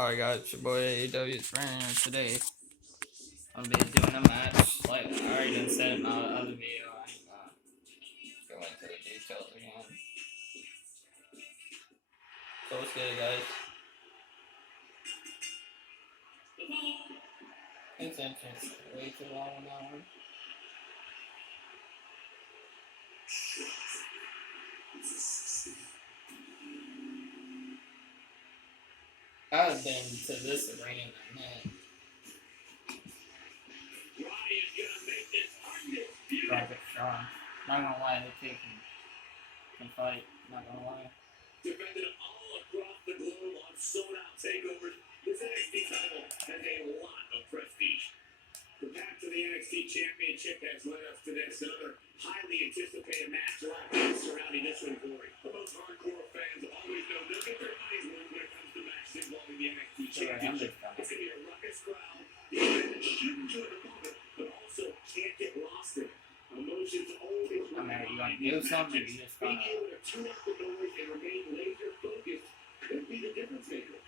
Alright guys, it's your boy AEW's Brandon. Today I'll be doing a match. Like I already done said in my other video, I ain't gonna go into the details again. So let's get it, guys. It's entrance way too long on that one. I've been to this arena, man. Rodrick strong. Not gonna lie, the kid can fight. Not gonna lie. Defended all across the globe on sold-out takeovers, this NXT title has a lot of prestige. The path to the NXT Championship has led us to this another highly anticipated match. A lot of things surrounding this one, Corey. The most hardcore fans always know they'll get their money's worth when it comes to matches involving the NXT Championship. It's going to be a ruckus crowd. The event shouldn't do it at the moment, but also can't get lost in it. Emotions always I mean, you gonna do something, or you just being gonna... able to tune up the noise and remain laser focused could be the difference maker.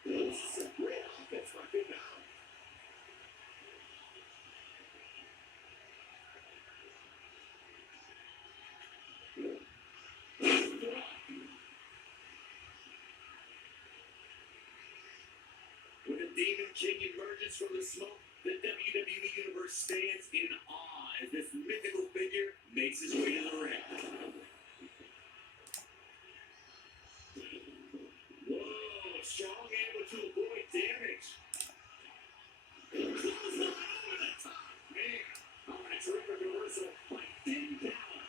This is a great offense right there now. When the Demon King emerges from the smoke, the WWE Universe stands in awe as this mythical figure makes his way to the ring. Whoa, strong able to avoid damage. Clothesline over the top. Man, oh, a terrific reversal by Finn Balor.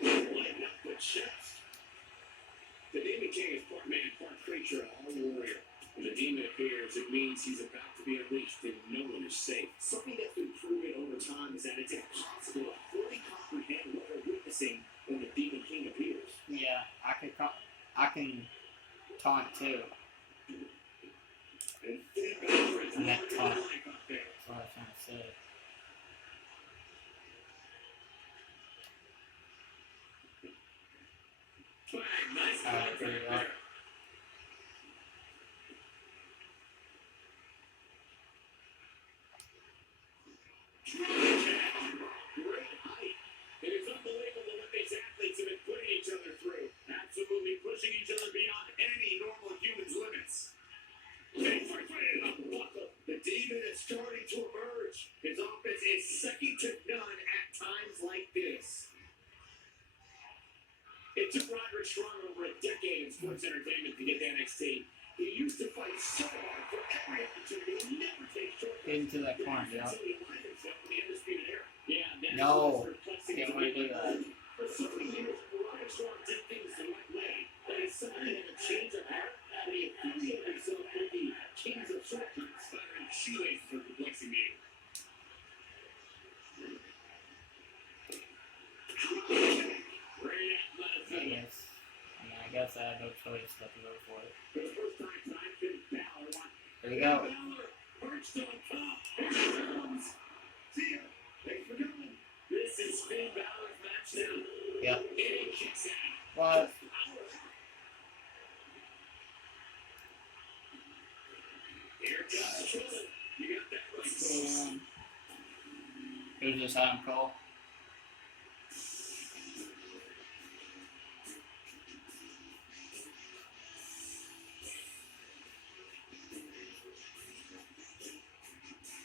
Lighting up the chest. The Demon King is part man, part creature, all warrior. When the demon appears, it means he's about to be unleashed and no one is safe. Something that's been proven over time is that it's impossible to fully comprehend what we're witnessing when the Demon King appears. Yeah, I can taunt too. And Finn Balor is And that larger taunt. than life out there. That's what I was trying to say. Bang, nice Alright, contact there you there. go. Great height. It is unbelievable what these athletes have been putting each other through. Absolutely pushing each other beyond any normal human's limits. Big first right in the buckle. The demon is starting to emerge. His offense is second to none at times like this. It took Rodrick Strong over a decade in sports entertainment to get to NXT. He used to fight so hard for every opportunity and never take shortcuts. Into that corner, yeah. Until he aligned himself with the undisputed era. Yeah, that's No, what's perplexing can't to want to me. do that. For so many years, Roderick Strong did things the right way, but he suddenly had a change of heart, and he affiliated himself with the Kings of Shortcuts. And shoelaces are perplexing me. Great athleticism. I guess I had no choice but to go for it. For the first time, Finn Balor won. There you go. Balor perched on top. Here he comes. See ya. Thanks for coming. This is Finn Balor's match now. Yep. And he kicks out. What? Here comes the trouble. You got that right. Who's this Adam Cole?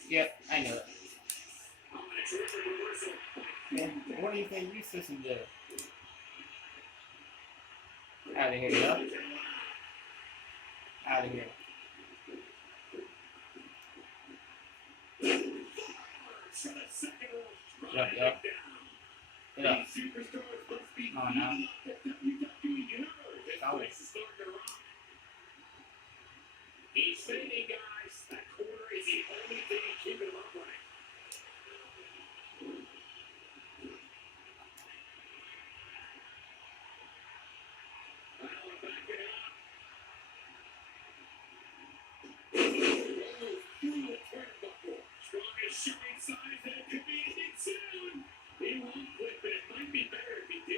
Yep, I know it. Oh, and a terrific reversal. And what do you think you system do? Out of here, yup. Out of here. For the second round. Yep, yep. Get up. These superstars must be Come on now. beating up the WWE Universe. This Solid. place is starting to rock. He's fading, guys. That corner is the only thing keeping him upright. Balor backing up. Through the turnbuckle. Strong is showing signs that it could be ending soon. He won't quit, but it might be better if he did.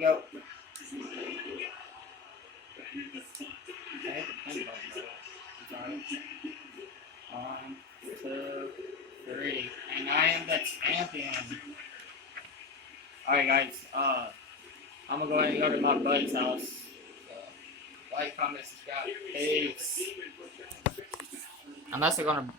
go. I hit the pin button, bro. Sorry. 1, 2, 3. And I am the champion. Alright guys, I'm gonna go ahead and go to my buddy's house. So, like, comment, subscribe. Peace. Unless they're gonna